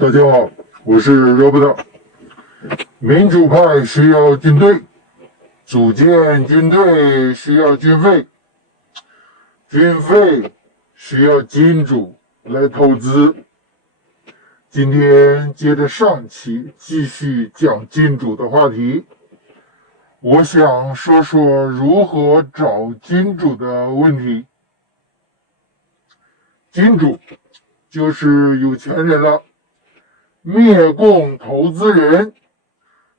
大家好，我是罗伯特。民主派需要军队，组建军队需要军费，军费需要金主来投资。今天接着上期继续讲金主的话题，我想说说如何找金主的问题。金主就是有钱人了。灭共投资人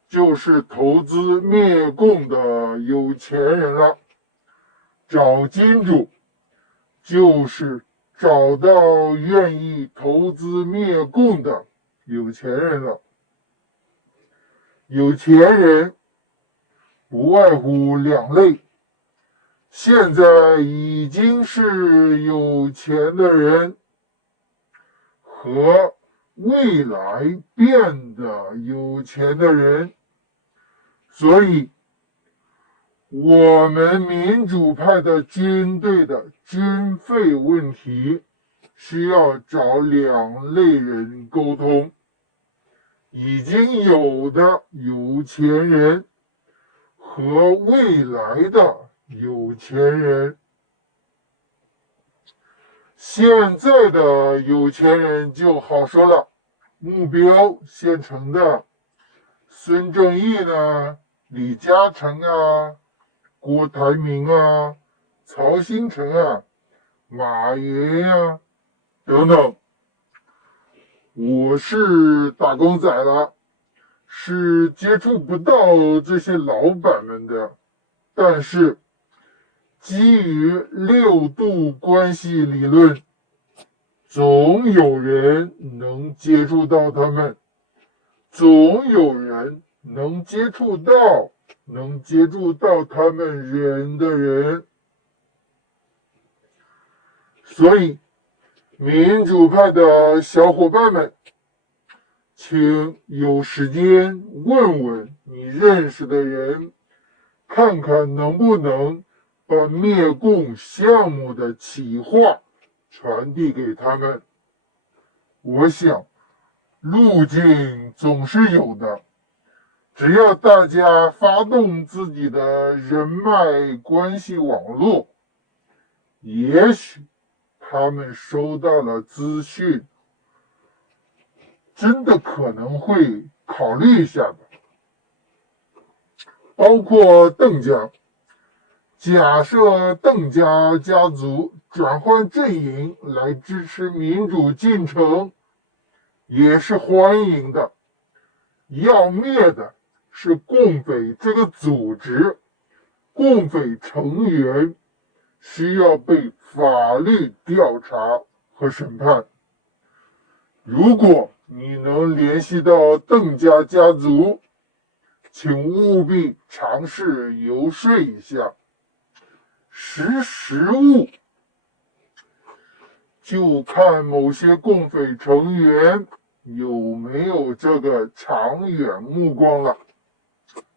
就是投资灭共的有钱人了，找金主就是找到愿意投资灭共的有钱人了。有钱人不外乎两类，现在已经是有钱的人和未来变得有钱的人，所以我们民主派的军队的军费问题需要找两类人沟通：已经有的有钱人和未来的有钱人。现在的有钱人就好说了，目标现成的，孙正义呢，李嘉诚啊，郭台铭啊，曹兴诚啊，马云啊等等。我是打工仔了，是接触不到这些老板们的，但是基于6度关系理论，总有人能接触到他们，总有人能接触到他们人的人。所以民主派的小伙伴们，请有时间问问你认识的人，看看能不能把灭共项目的企划传递给他们。我想路径总是有的，只要大家发动自己的人脉关系网络，也许他们收到了资讯，真的可能会考虑一下的。包括邓家，假设邓家家族转换阵营来支持民主进程，也是欢迎的。要灭的是共匪这个组织，共匪成员需要被法律调查和审判。如果你能联系到邓家家族，请务必尝试游说一下。实务就看某些共匪成员有没有这个长远目光了，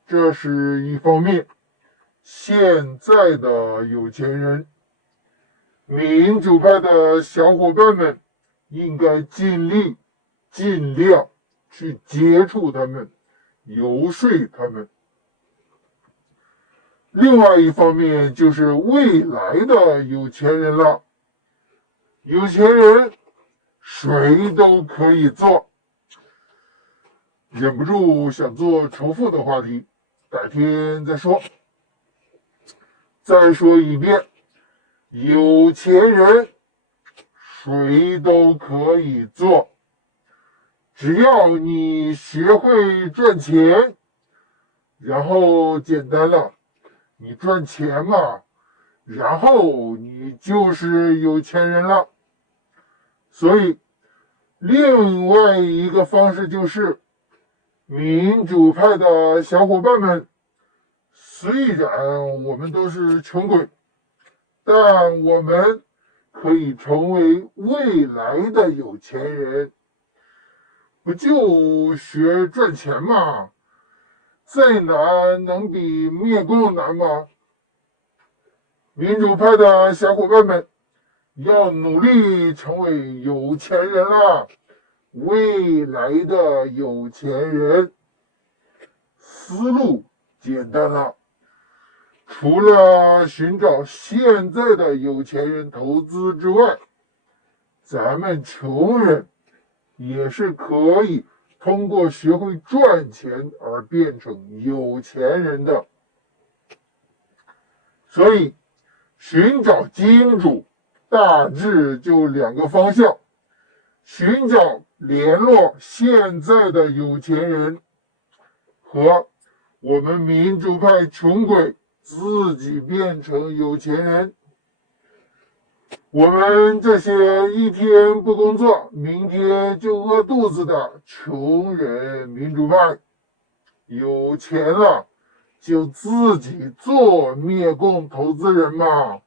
这是一方面。现在的有钱人，民主派的小伙伴们应该尽量去接触他们，游说他们。另外一方面就是未来的有钱人了。有钱人谁都可以做，忍不住想做重复的话题，改天再说。再说一遍，有钱人谁都可以做，只要你学会赚钱，然后简单了，你赚钱嘛，然后你就是有钱人了。所以另外一个方式就是，民主派的小伙伴们，虽然我们都是穷鬼，但我们可以成为未来的有钱人。不就学赚钱吗？再难能比灭共难吗？民主派的小伙伴们要努力成为有钱人了，未来的有钱人。思路简单了，除了寻找现在的有钱人投资之外，咱们穷人也是可以通过学会赚钱而变成有钱人的。所以，寻找金主大致就两个方向：寻找联络现在的有钱人，和我们民主派穷鬼自己变成有钱人。我们这些一天不工作，明天就饿肚子的穷人民主派，有钱了就自己做灭共投资人嘛。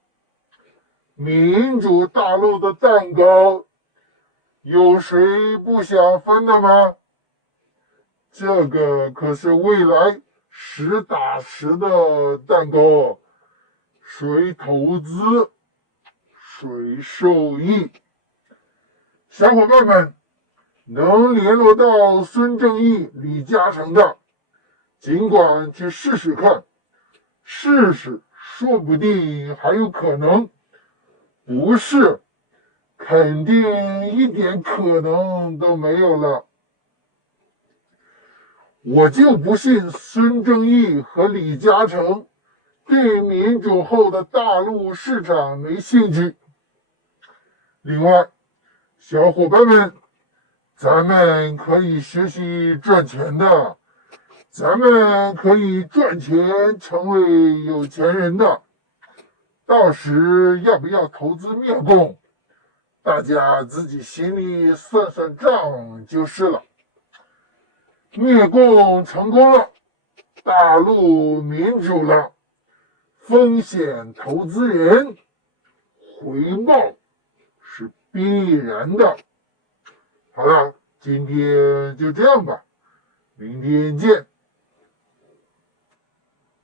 民主大陆的蛋糕，有谁不想分的吗？这个可是未来实打实的蛋糕，谁投资谁受益。小伙伴们，能联络到孙正义、李嘉诚的，尽管去试试看，试试说不定还有可能，不是肯定一点可能都没有了。我就不信孙正义和李嘉诚对民主后的大陆市场没兴趣。另外，小伙伴们，咱们可以学习赚钱的，咱们可以赚钱成为有钱人的。到时要不要投资灭共，大家自己心里算算账就是了。灭共成功了，大陆民主了，风险投资人，回报是必然的。好了，今天就这样吧，明天见。